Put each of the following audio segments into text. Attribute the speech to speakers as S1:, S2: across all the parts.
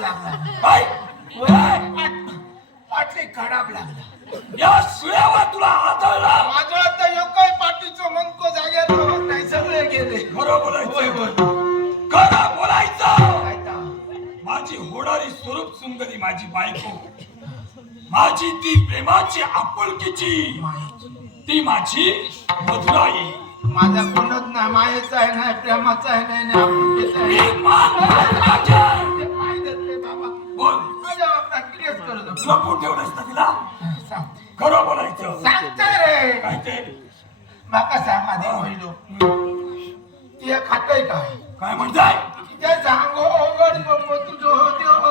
S1: लागला
S2: काय
S1: पाटली खडाप लागला
S2: या सुळ्यावर तुला आदळला
S1: माझं आता यो काय पाटीचं मनको जागेवर नाही सगळे गेले बरोबर
S2: खरा बोलायचं माझी होणारी स्वरूप सुंदरी माझी बायको माझी ती प्रेमाची आपुलकीची ती माझी मधुराई
S1: माझा कोणच नाही मायेचा आहे नाही प्रेमाचा आहे नाही आपुलकीचा आहे. करत.
S2: लपून ठेवलंस ना तिला. खरं बोलायचं.
S1: सांगते रे.
S2: काय ते
S1: माका सांग आधी पहिलो ते खातय काय
S2: काय म्हणताय?
S1: ते सांगो ओगड मग तुझो होतो.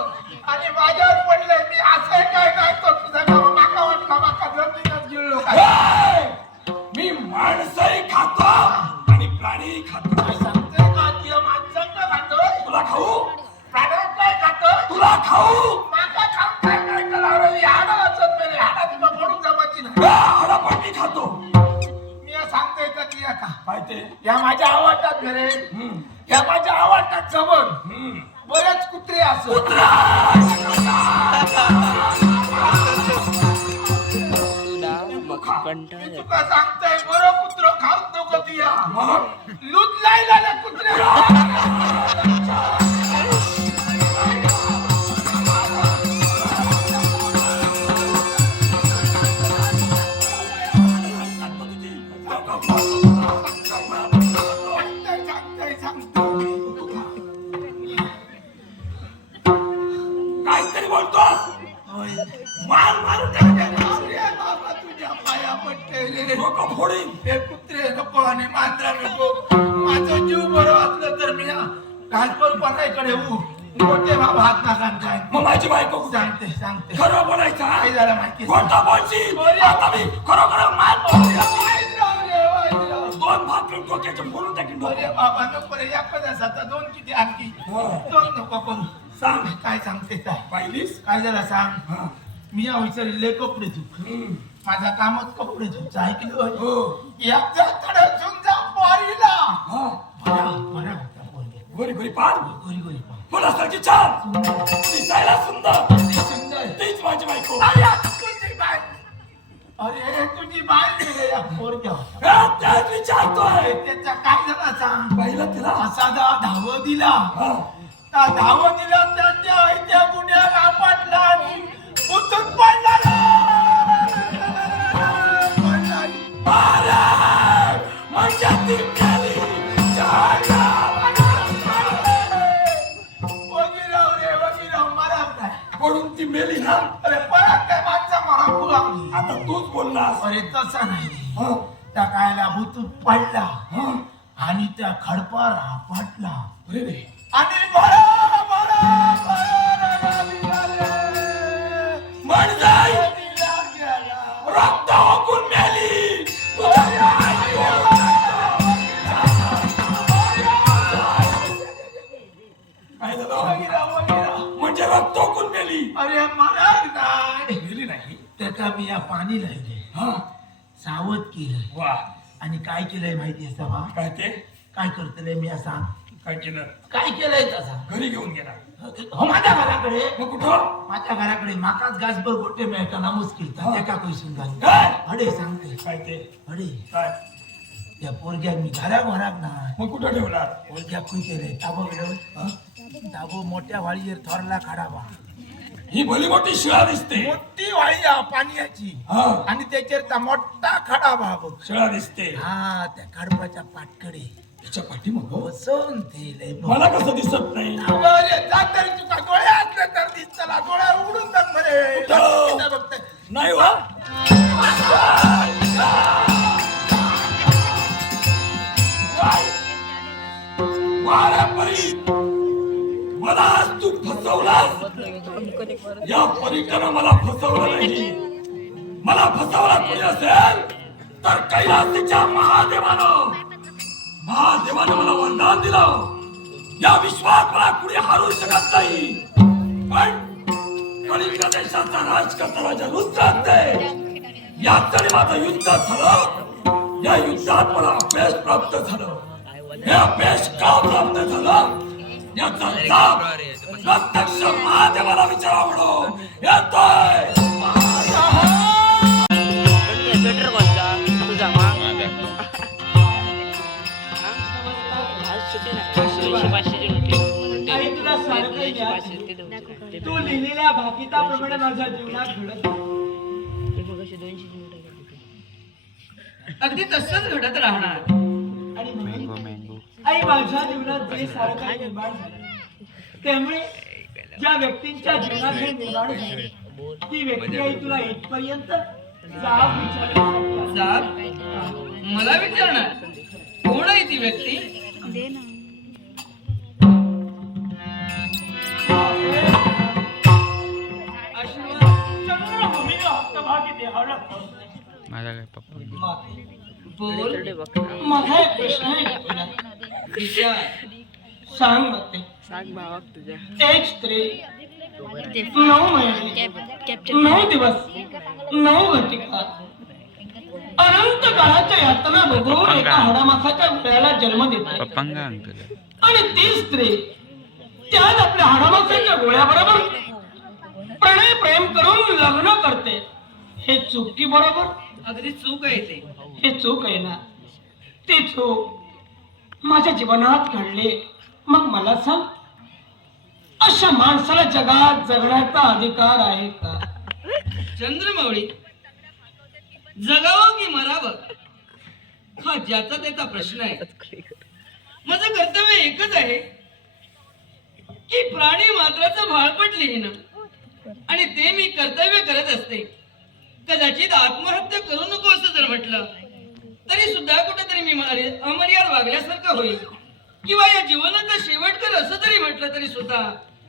S1: आणि माझ्यावर पडलंय. मी असं काय काय तो तुझा बाबा माका वाटला. माका जमिनीत गिळलो!
S2: मी माणसंही खातो आणि प्राणीही खातो.
S1: काय सांगते का? ती माणसांना खातोय?
S2: तुला खाऊ?
S1: प्राण्यात काय खातोय?
S2: तुला खाऊ?
S1: का ती या माझ्या आवडतात घरे. या माझ्या आवडतात जवळ. बरेच कुत्रे तुका सांगताय बरं कुत्र खाऊच नको ती या.
S2: मग?
S1: लूट लायला कुत्रे. काय सांगते काय
S2: पाहिलीस
S1: काय झालं सांग?
S2: हा.
S1: मी या विचारले कपडे धु
S2: हम्म.
S1: माझा कामच कपडे धुचा ऐकलं
S2: हो.
S1: एकदा तडचून जा पारीला.
S2: हा. गोरी गोरी पान.
S1: गोरी गोरी पान.
S2: फुलासारखी छान. दिसायला सुंदर.
S1: किती सुंदर.
S2: तीच माझी बायको.
S1: अरे तुझी बाय अरे तुझी बाय गेले या पोरग्या
S2: हा, तेच विचारतोय.
S1: त्याचा काय झाला सांग?
S2: पाहिलं तिला
S1: असा दा धाव दिला.
S2: हा.
S1: धाव दिला त्याच्या आयत्या गुन्ह्याला आपटला आणि उचून पडला रे. पडला.
S2: अरे, ती मेली. झाला.
S1: वगीराव रे वगीराव मरा काय
S2: पडून ती मेली ना
S1: अरे परत काय मला फुलावली
S2: आता तूच बोललास
S1: अरे तसा नाही त्या कायला भूतून पडला. आणि त्या खडपार आपटला
S2: अरे रे
S1: आणि भरा भरा भरा रगाला रे.
S2: माणसाई
S1: नदीला गेला.
S2: रक्त ओकून मेली. म्हणजे रक्त ओकून मेली.
S1: अरे महाराज नाही.
S2: मेली नाही.
S1: त्याचा मी या पाणी लावले
S2: हा.
S1: सावध केलंय.
S2: वा.
S1: आणि काय केलंय माहिती आहे सभा?
S2: काय ते?
S1: काय करतलंय मी असा
S2: काय केलं?
S1: काय केलंय तसा
S2: घरी घेऊन गेला.
S1: हो माझ्या घराकडे?
S2: मग कुठं?
S1: माझ्या घराकडे माकाच गासभर गोटे मिळताना मुश्किल. त्या
S2: काय?
S1: अडे सांगते.
S2: काय ते?
S1: अडे.
S2: काय?
S1: त्या पोरग्या मी घरा घरात नाही.
S2: मग कुठं ठेवला?
S1: पोरग्या कुई केलंय ताबो गेलो ताबो मोठ्या वाळीवर थोरला काढावा.
S2: ही भली मोठी शिळा दिसते.
S1: मोठी वाळी पाण्याची
S2: हा.
S1: आणि त्याच्यावर त्या मोठा खडावा बघ.
S2: शिळा दिसते.
S1: हा त्या खडपाच्या पाटकडे.
S2: तिच्या पाठीमाग?
S1: बसवून बघ.
S2: मला कसं दिसत नाही?
S1: तर दिसतला डोळ्या उघडून बरे.
S2: नाही वा वाऱ्या परी मला आज तू फसवलास. या परीक्षेनं मला फसवलं नाही. मला फसवला कोणी असेल तर कैलासीच्या महादेवानं महादेवाने मला वरदान दिलं. या विश्वात मला कुणी हारू शकत नाही. पण कलिंग देशाचा राज राजा राजा या तरी माझं युद्ध झालं. या युद्धात मला अपयश प्राप्त झालं. हे अपयश का प्राप्त झालं? याचा लाभ प्रत्यक्ष महादेवाला विचारावं येतोय.
S3: लिहिलेल्या भाकिताप्रमाणे माझ्या जीवनात घडत अगदी तसंच घडत राहणार. आणि म्हणून आई माझ्या जीवनात जे सारं काही निर्माण झालं. त्यामुळे ज्या व्यक्तींच्या जीवनात हे निर्माण झाले ती व्यक्ती आई तुला इथपर्यंत जाब
S4: साहेब मला विचारणार. कोण आहे ती व्यक्ती?
S5: माझा काय पप्पा
S4: बोल.
S3: माझा एक प्रश्न सांग मते
S6: सांग भावाक तुझ्या.
S3: एक स्त्री नऊ महिने. नऊ दिवस. नऊ घटिका. अनंत काळाच्या यातना भोगवून एका हाडामाखाच्या घोड्याला जन्म देते
S5: पप्पांगा अंकल
S3: आणि ती. स्त्री त्याच आपल्या हाडामाखाच्या गोळ्याबरोबर प्रणय प्रेम करून लग्न करते. हे चुकी बरोबर?
S4: अगदी चूक आहे ते.
S3: हे चूक आहे ना? ती चूक माझ्या जीवनात घडली. मग मला सांग अशा माणसाला जगात जगण्याचा अधिकार आहे का?
S4: चंद्रमौळी जगावं की मरावं? हा ज्याचा त्याचा प्रश्न आहे. माझं कर्तव्य एकच आहे की प्राणी मात्राचं भाळपट लिहिणं. आणि ते मी कर्तव्य करत असते. कदाचित आत्महत्या करू नको असं जर म्हटलं तरी सुद्धा कुठेतरी मी मर्या- अमर्याद वागल्यासारखं होईल. किंवा या जीवनाचा शेवट कर असं जरी म्हटलं तरी सुद्धा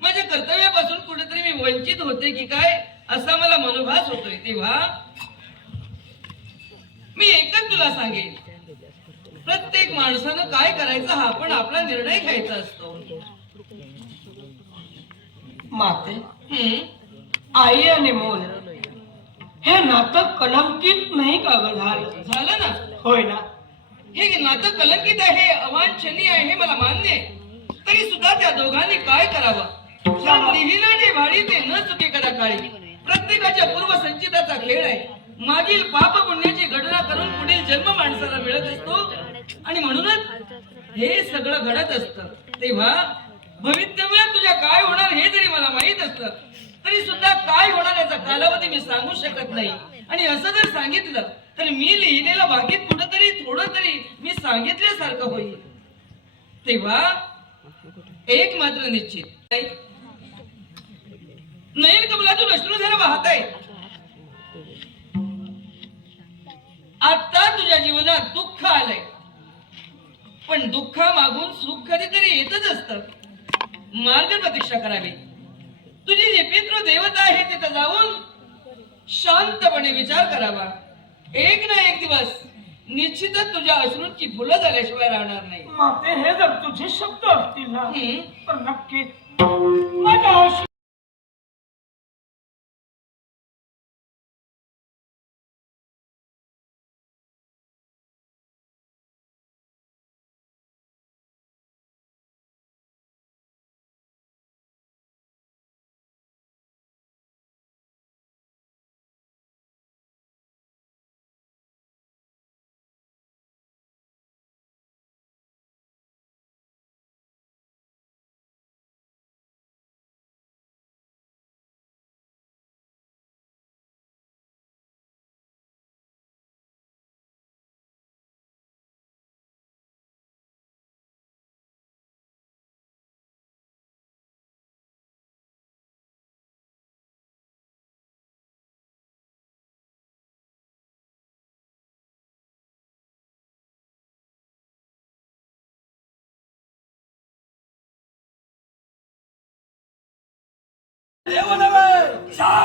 S4: माझ्या कर्तव्यापासून कुठेतरी मी वंचित होते की काय असा मला मनोभास होतोय. तेव्हा मी एकच तुला सांगेन प्रत्येक माणसानं काय करायचं हा पण आपला निर्णय घ्यायचा असतो.
S3: माते आई आणि मूल हे नातं कलंकित नाही का ग झालं?
S4: झालं ना?
S3: होय ना.
S4: हे नातं कलंकित आहे अवांछनीय आहे हे मला मान्य तरी सुद्धा त्या दोघांनी काय करावं? लिहिलं जे भाडी ते न चुके कदा काळी. प्रत्येकाच्या पूर्वसंचिताचा खेळ आहे. मागील पाप पुण्याची घटना करून पुढील जन्म माणसाला मिळत असतो. आणि म्हणूनच हे सगळं घडत असतं. तेव्हा भवितव्यात तुझ्या काय होणार हे जरी मला माहीत असतं. तरी सुद्धा काय होणार याचा कालावधी मी सांगू शकत नाही. आणि असं जर सांगितलं तर मी लिहिलेलं बाकीत कुठंतरी थोडं तरी मी सांगितल्यासारखं होईल. तेव्हा एक मात्र निश्चित. नाही. नयन कमलातून अश्रुधारा वाहत आहे आता तुझ्या जीवनात दुःख आलंय. पण दुःखा मागून सुख कधीतरी येतच असत. मार्ग प्रतीक्षा करावी. तुझी जी पितृ देवता आहे तिथं जाऊन शांतपणे विचार करावा एक ना एक दिवस निश्चितच तुझ्या अश्रूंची फुलं झाल्याशिवाय राहणार नाही
S3: माते हे जर तुझे शब्द असतील ना
S4: हम्म.
S3: तर नक्की माझ्या आयुष्यात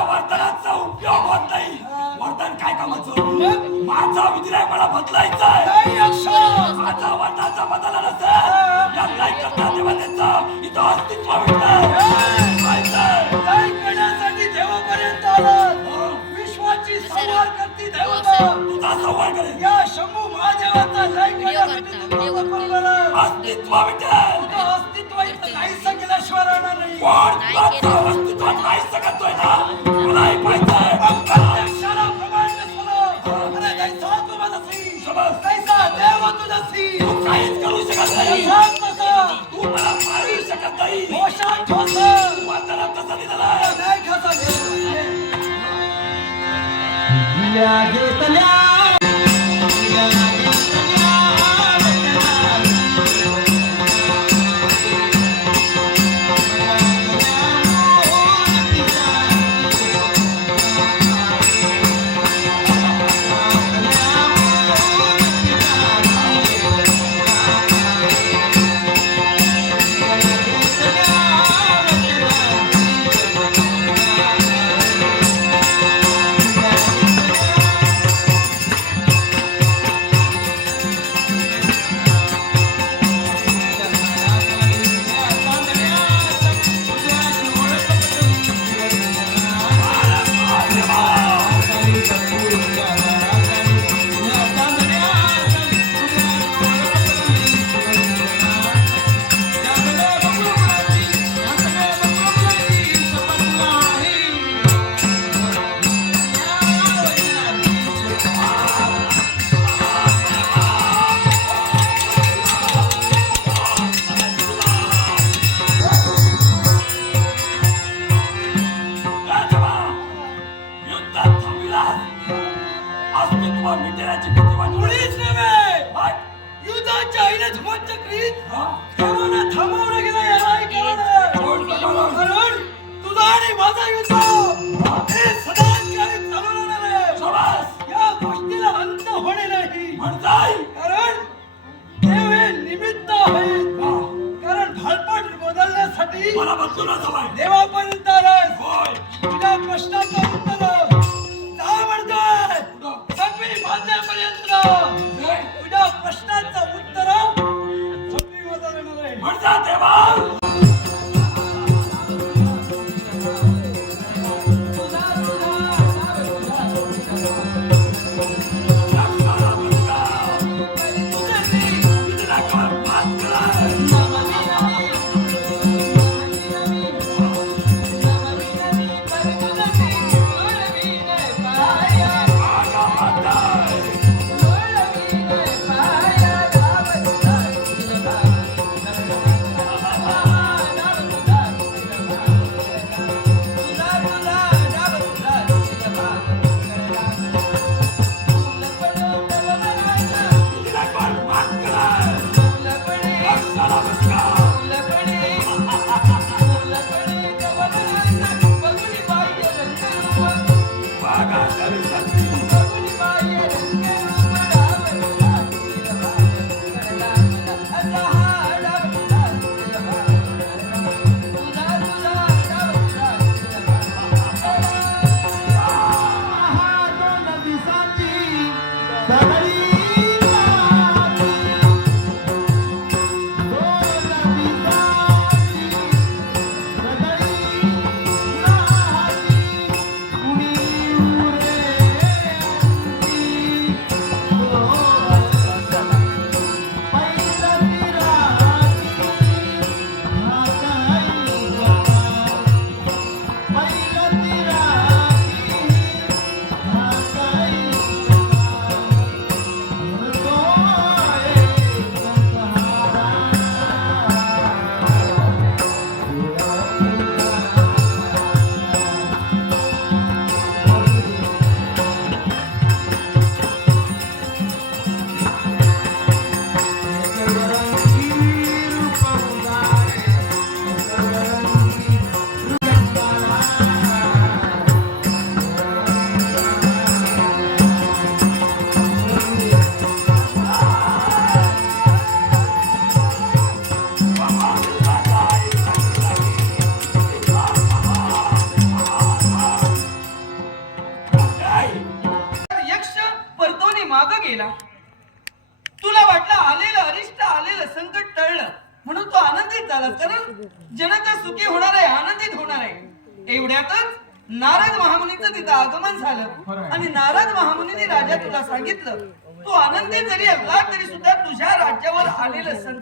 S2: वर्तनाचा उपयोग होत नाही वर्तन काय कामाचं माझा विधिराय मला बदलायचा माझा वर्तनाचा बदला नसेल इथं अस्तित्व
S7: करण्यासाठी देवापर्यंत विश्वाची करती
S2: तुझा संवाद करेल
S7: या शंभू महादेवाचा लय
S2: अस्तित्व मिटेल
S7: अस्तित्व इथं काहीच केल्याशिवाय राहणार नाही
S2: तुझं सकतोय ना मलाही पाहिजे
S7: प्रत्यक्षाला प्रमाण नसलं. अरे जैसा तू माझासी, तैसा देव तुझासी.
S2: काहीच करू शकत नाही तू मला मारू शकत नाही
S7: मोशात ठोसं.
S2: वर्तनात तसं दिलेलं
S7: नाही ठोसा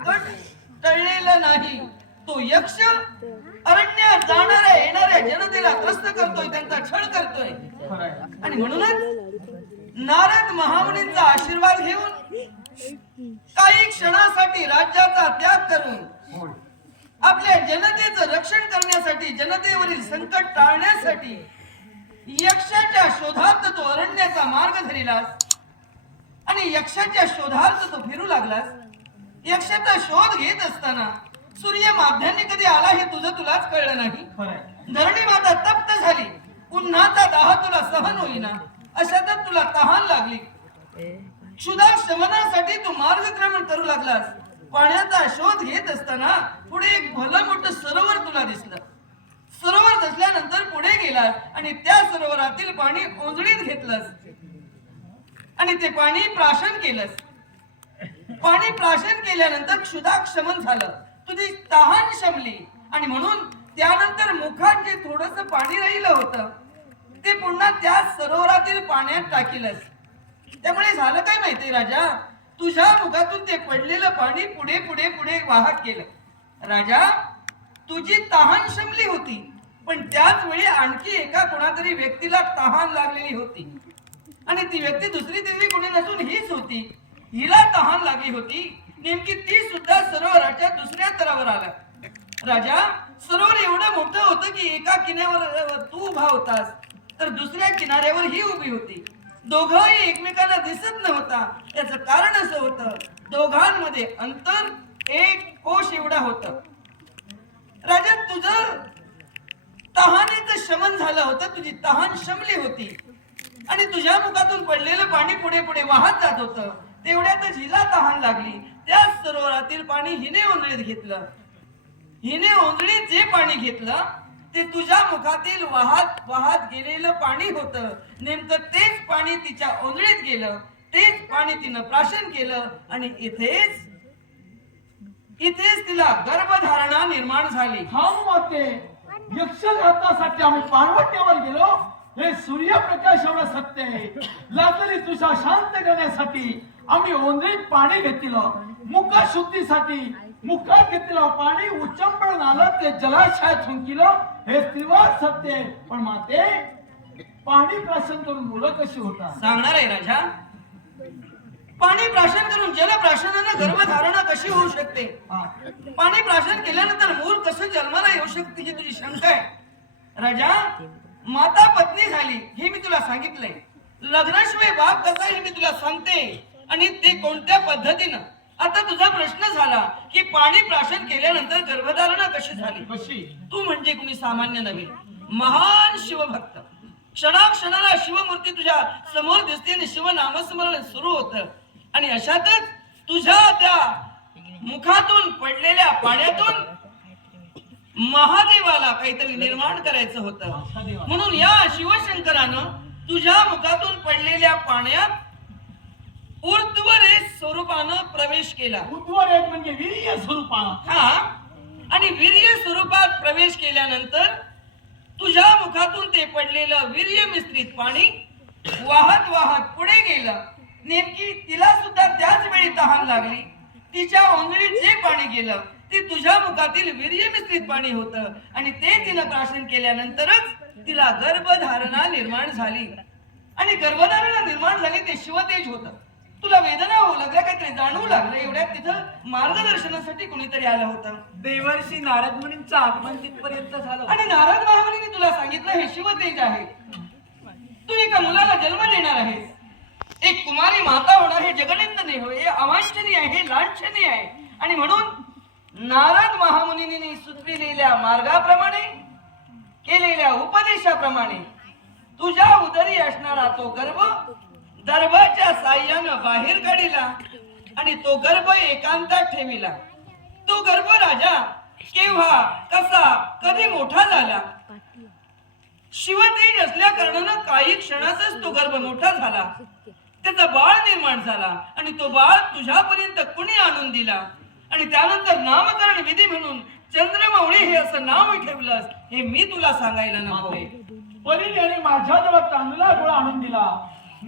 S4: संकट टळलेलं नाही. तो यक्ष अरण्यात जाणाऱ्या येणाऱ्या जनतेला त्रस्त करतोय त्यांचा छळ करतोय. आणि म्हणूनच नारद महामुनींचा आशीर्वाद घेऊन काही क्षणासाठी राज्याचा त्याग करून आपल्या जनतेचं रक्षण करण्यासाठी जनतेवरील संकट टाळण्यासाठी यक्षाच्या शोधार्थ तो अरण्याचा मार्ग धरिलास आणि यक्षाच्या शोधार्थ तो फिरू लागलास. यक्षाचा शोध घेत असताना सूर्य माध्याने कधी आला हे तुझं तुलाच कळलं नाही. धरणी माता तप्त झाली. उन्हाचा दाह तुला सहन होईना. अशातच तुला तहान लागली. क्षुधा शमनासाठी तू मार्गक्रमण करू लागलास. पाण्याचा शोध घेत असताना पुढे एक भलं मोठं सरोवर तुला दिसलं. सरोवर दिसल्यानंतर पुढे गेलास आणि त्या सरोवरातील पाणी ओंजळीत घेतलंस. आणि ते पाणी प्राशन केलंस. पाणी प्राशन केल्यानंतर क्षुधा शमन झालं. तुझी तहान शमली. आणि म्हणून त्यानंतर मुखात जे थोडस पाणी राहिलं होतं. ते पुन्हा त्या सरोवरातील पाण्यात टाकीलस. त्यामुळे झालं काय माहितीये राजा? तुझ्या मुखातून ते पडलेलं पाणी पुढे पुढे पुढे वाहत गेलं. राजा तुझी तहान शमली होती. पण त्याच वेळी आणखी एका कोणातरी व्यक्तीला तहान लागलेली होती. आणि ती व्यक्ती दुसरी तिसरी कोणी नसून हीच होती. हिला तहान लागली होती. नेमकी ती सुद्धा सरोवराच्या दुसऱ्या तरावर आला राजा सरोवर एवढं मोठं होतं की एका किनाऱ्यावर तू उभा होतास. तर दुसऱ्या किनाऱ्यावर ही उभी होती. दोघंही एकमेकांना दिसत नव्हता. याचं कारण असं होतं दोघांमध्ये अंतर एक कोश एवढा होत. राजा तुझं तहानेचं शमन झालं होतं. तुझी तहान शमली होती. आणि तुझ्या मुखातून पडलेलं पाणी पुढे पुढे वाहत जात होतं. तेवढ्यातच हिला तहान लागली. त्याच सरोवरातील पाणी हिने ओंजळीत घेतलं. हिने ओंजळीत जे पाणी घेतलं ते तुझ्या मुखातील वाहत वाहत गेलेलं पाणी होतं. नेमकं तेच पाणी तिच्या ओंजळीत गेलं. तेच पाणी तिनं प्राशन केलं आणि इथेच इथेच तिला गर्भधारणा निर्माण झाली.
S1: हा माते यक्षघातासाठी आम्ही पार्वत्यावर गेलो. हे सूर्यप्रकाश एवढं सत्य आहे. लागली तुझा शांत करण्यासाठी आम्ही ओंजळीत पाणी घेतलं. मुख शुद्धीसाठी मुखात घेतलेलं पाणी उच्चंबळ आलं ते जलाशयात थुंकिलं हे त्रिवार सत्य पण माते पाणी प्राशन करून मुलं कशी होतात?
S4: सांगणार आहे राजा. पाणी प्राशन करून जलप्राशनानं गर्भधारणा कशी होऊ शकते. पाणी प्राशन केल्यानंतर मूल कसं जन्माला येऊ शकते ही तुझी शंका आहे. राजा माता पत्नी झाली हे मी तुला सांगितलंय. लग्नाशिवाय बाप कसा हे मी तुला सांगते. आणि ते कोणत्या पद्धतीनं? आता तुझा प्रश्न झाला की पाणी प्राशन केल्यानंतर गर्भधारणा कशी झाली?
S1: कशी?
S4: तू म्हणजे कुणी सामान्य नव्हे. महान शिवभक्त. क्षणाक्षणाला शिवमूर्ती तुझ्या समोर दिसते आणि शिव नामस्मरण सुरू होत. आणि अशातच तुझ्या त्या मुखातून पडलेल्या पाण्यातून महादेवाला काहीतरी निर्माण करायचं होतं. म्हणून या शिवशंकरानं तुझ्या मुखातून पडलेल्या पाण्यात ऊर्ध्वरे स्वरूपानं प्रवेश केला.
S1: उद्वर एक म्हणजे वीर्य स्वरूपाला
S4: हा. आणि वीर्य स्वरूपात प्रवेश केल्यानंतर तुझ्या मुखातून ते पडलेलं वीर्य मिश्रित पाणी वाहत वाहत पुढे गेलं. नेमकी तिला सुद्धा त्याच वेळी तहान लागली. तिच्या ओंजळीत जे पाणी गेलं ते तुझ्या मुखातील वीर्य मिश्रित पाणी होतं. आणि ते तिनं प्राशन केल्यानंतरच तिला गर्भधारणा निर्माण झाली. आणि गर्भधारणा निर्माण झाली ते शिवतेज होतं. तुला वेदना होऊ लागल्या काहीतरी जाणवू लागलं. एवढ्यात तिथं मार्गदर्शनासाठी कुणीतरी आलं होतं.
S3: देवर्षी नारद मुनींचं आगमन तिथपर्यंत झालं.
S4: आणि नारद महामुनीने तुला सांगितलं हे शिवतेज आहे. तू एका मुलाला जन्म देणार आहेस. एक कुमारी माता होणार हे जगनिंदनीय होय. हे अवांछनीय आहे हे लांछनीय आहे. आणि म्हणून नारद महामुनीने सुचविलेल्या मार्गाप्रमाणे केलेल्या उपदेशाप्रमाणे तुझ्या उदरी असणारा तो गर्भ दर्भाच्या साह्यानं बाहेर काढिला आणि तो गर्भ एकांतात ठेविला. तो गर्भ राजा केव्हा कसा कधी मोठा झाला? शिवतेज असल्या कारणानं काही क्षणातच तो गर्भ मोठा झाला. त्याचा बाळ निर्माण झाला आणि तो बाळ तुझ्यापर्यंत कुणी आणून दिला? आणि त्यानंतर नामकरण विधी म्हणून चंद्रमौळी हे असं नाव ठेवलंस हे मी तुला सांगायला नको.
S1: परीने माझ्या जेव्हा चांगला गोळा आणून दिला.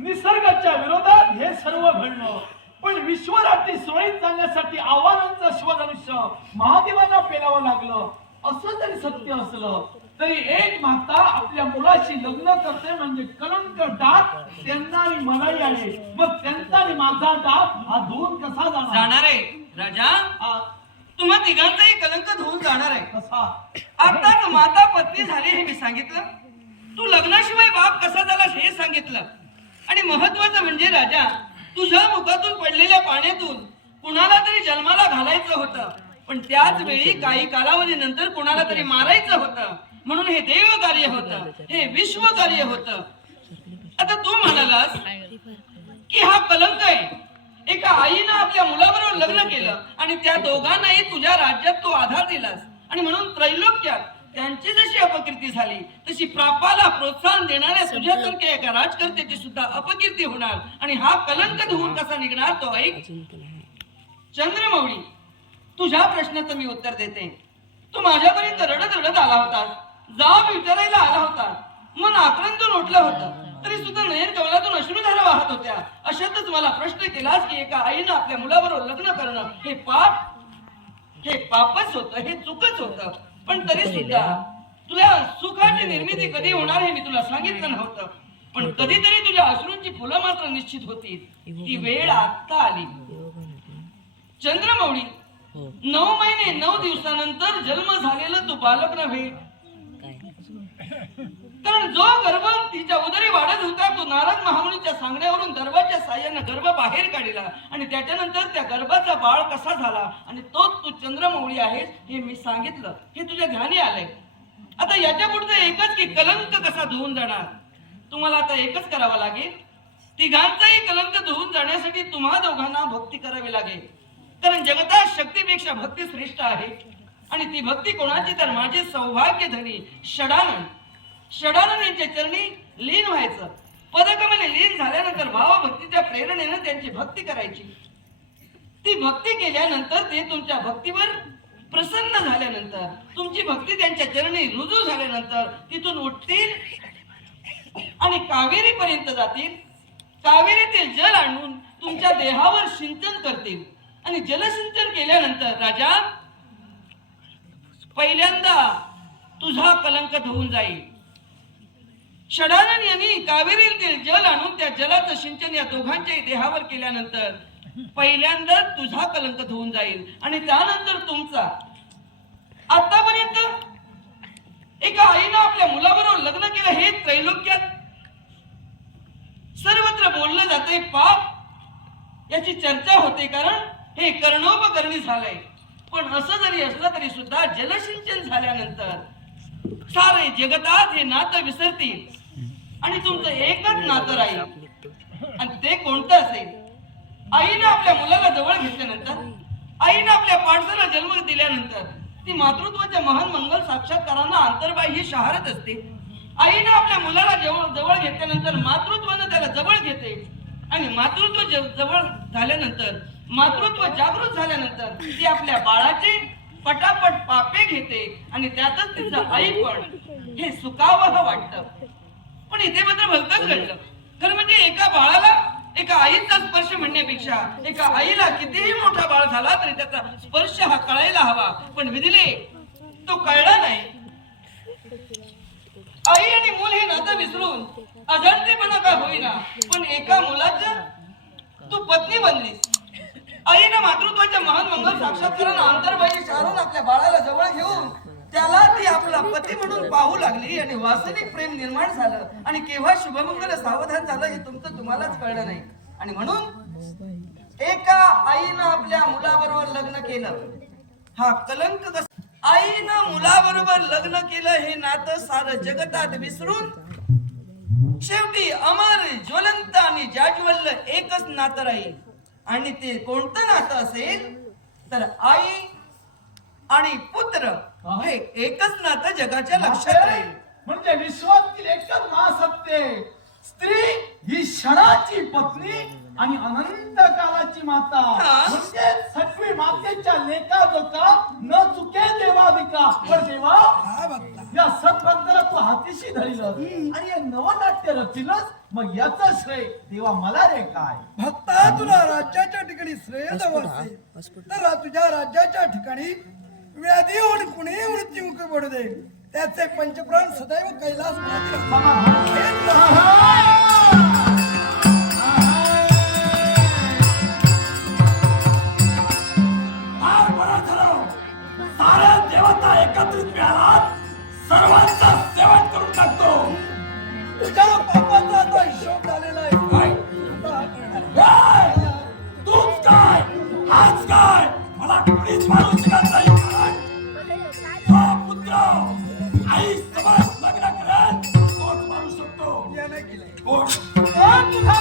S1: निसर्गाच्या विरोधात हे सर्व घडलं. पण विश्वरात्री सुरळीत चालण्यासाठी आव्हानांचं शिवधनुष्य महादेवांना पेलावं लागलं. असं जरी सत्य असलं तरी एक माता आपल्या मुलाशी लग्न करते म्हणजे कलंक डाक त्यांना आणि मलाही आहे. मग त्यांचा आणि माझा डाक हा दोन कसा जाणार?
S4: जाणार आहे. राजा
S1: हा,
S4: तुम्हा तिघांचाही कलंक धुवून जाणार आहे.
S1: कसा?
S4: आताच माता पत्नी झाली हे मी सांगितलं. तू लग्नाशिवाय बाप कसा झालास हे सांगितलं. महत्वाचं म्हणजे राजा तुझ्या मुखातून पडलेल्या पाण्यातून कुणाला तरी जन्माला घालायचं होतं. पण त्याच वेळी काही कालावधीनंतर कुणाला तरी मारायचं होतं. म्हणून हे देव कार्य होत. हे विश्व कार्य होत. आता तू म्हणालास की हा कलंक आहे. एका आईनं आपल्या मुलाबरोबर लग्न केलं आणि त्या दोघांनाही तुझ्या राज्यात तो आधार दिलास. आणि म्हणून त्रैलोक्यात त्यांची जशी अपकीर्ती झाली तशी प्रापाला प्रोत्साहन देणाऱ्या तुझ्यासारख्या एका राजकर्त्याची सुद्धा अपकीर्ती होणार. आणि हा कलंक धुवून कसा निघणार तो ऐक. चंद्रमौळी तुझ्या प्रश्नाचं मी उत्तर देते. तू माझ्यापर्यंत रडत रडत आला होता जाब विचारायला आला होता मन आक्रंतून उठलं होतं. तरी सुद्धा नयन कमलातून अश्रुधारा वाहत होत्या. अशातच मला प्रश्न केलास की एका आईनं आपल्या मुलाबरोबर लग्न करणं हे पाप? हे पापच होतं हे चुकच होतं. पण तरी सुद्धा तुला सुखाची निर्मिती कधी होणार हे मी तुला सांगितलं नव्हतं. पण कधीतरी तुझ्या अश्रूंची फुलं मात्र निश्चित होती ती वेळ आता आली. चंद्रमौळी नऊ महिने नऊ दिवसानंतर जन्म झालेलं तू बालक नव्हे. कारण जो गर्भ तिच्या उदरी वाढत होता तो नारद महामुनीच्या सांगण्यावरून गर्भाच्या साह्यानं गर्भ बाहेर काढला. आणि त्याच्यानंतर त्या गर्भाचा बाळ कसा झाला? आणि तोच तू चंद्रमौळी आहेस हे मी सांगितलं. हे तुझ्या ध्यानी आलंय. आता याच्या पुढचं एकच की कलंक कसा धुवून जाणार? तुम्हाला आता एकच करावा लागेल. तिघांचाही कलंक धुवून जाण्यासाठी तुम्हा दोघांना भक्ती करावी लागेल. कारण जगतात शक्तीपेक्षा भक्ती श्रेष्ठ आहे. आणि ती भक्ती कोणाची? तर माझे सौभाग्य धनी षडानंद. षडानंद यांच्या चरणी लीन व्हायचं. पदकमने लीन झाल्यानंतर भावभक्तीच्या प्रेरणेनं त्यांची भक्ती करायची. ती भक्ती केल्यानंतर ते तुमच्या भक्तीवर प्रसन्न झाल्यानंतर तुमची भक्ती त्यांच्या चरणी रुजू झाल्यानंतर तिथून उठतील आणि कावेरी पर्यंत जातील. कावेरीतील जल आणून तुमच्या देहावर सिंचन करतील. आणि जलसिंचन केल्यानंतर राजा पहिल्यांदा तुझा कलंक धुवून जाईल. षडानन यांनी कावेरीतील जल आणून त्या जलाचं सिंचन या दोघांच्याही देहावर केल्यानंतर पहिल्यांदा तुझा कलंक धुवून जाईल आणि त्यानंतर तुमचा. आतापर्यंत एका आईनं आपल्या मुलाबरोबर लग्न केलं हे त्रैलोक्यात. सर्वत्र बोललं जाते पाप. याची चर्चा होते कारण हे कर्णोपकरणी झालंय. पण असं जरी असलं तरी सुद्धा जलसिंचन झाल्यानंतर सारे जगतात हे नातं विसरतील. आणि तुमचं एकच नातं राहील. आणि ते कोणतं असेल? आईनं आपल्या मुलाला जवळ घेतल्यानंतर आईनं आपल्या पाठसाला जन्म दिल्यानंतर ती मातृत्वाच्या महान मंगल साक्षात्कारांना अंतर्बाई ही शहारत असते. आईनं आपल्या मुलाला जवळ जवळ घेतल्यानंतर मातृत्वानं त्याला जवळ घेते. आणि मातृत्व जवळ झाल्यानंतर मातृत्व जागृत झाल्यानंतर ती आपल्या बाळाचे पटापट पापे घेते आणि त्यातच तिचं आई पण. हे सुखावह वाटतं. पण इथे मात्र भलतच घडलं. खरं म्हणजे एका बाळाला एका आईचा स्पर्श म्हणण्यापेक्षा एका आईला कितीही मोठा बाळ झाला तरी त्याचा स्पर्श हा कळायला हवा. पण विधिले तो कळला नाही. आई आणि मूल हे नातं विसरून अजाणतेपणा का होईना? पण एका मुलाचं तू पत्नी बनलीस. आईनं मातृत्वाच्या महान मंगल साक्षात्कारानं अंतर्बाह्य शारून आपल्या बाळाला जवळ घेऊन त्याला ती आपला पती म्हणून पाहू लागली आणि वास्तविक प्रेम निर्माण झालं. आणि केव्हा शुभमंगल सावधान झालं हे तुमचं तुम्हालाच कळलं नाही. आणि म्हणून एका आईनं आपल्या मुलाबरोबर लग्न केलं. हा कलंक कस? आईनं मुलाबरोबर लग्न केलं हे नातं सारं जगतात विसरून शेवटी अमर ज्वलंत आणि जाज्वल्य एकच नातं राहील. आणि ते कोणतं नातं असेल तर आई आणि पुत्र हे एकच नातं जगाच्या लक्षात राहील
S1: म्हणजे विश्वातील एकच महासत्य. स्त्री ही क्षणाची पत्नी
S8: आणि अनंत कालाची माता. म्हणजे सटवी मातेच्या लेखा जोका न चुके देवादिका पण देवा या सत्भक्ताला तू हातीशी धरिलं आणि हे नवनाट्य रचिलंस मग याचं श्रेय देवा मला रे काय?
S9: भक्ता तुला राज्याच्या ठिकाणी श्रेय असेल तर तुझ्या राज्याच्या ठिकाणी व्याधी होऊन कुणी मृत्युमुख पडू दे. त्याचे पंचप्राण सदैव कैलास
S2: मिळालात. सर्वांचं जेवण करून टाकतो.
S9: तुझ्या पापाचा आता हिशोब झालेला आहे.
S2: काय? तूच काय? आज काय? मला कुणीच मारू शकत नाही पुत्र आई समाज लग्न करत तोच मारू शकतो कोण?
S8: तुझा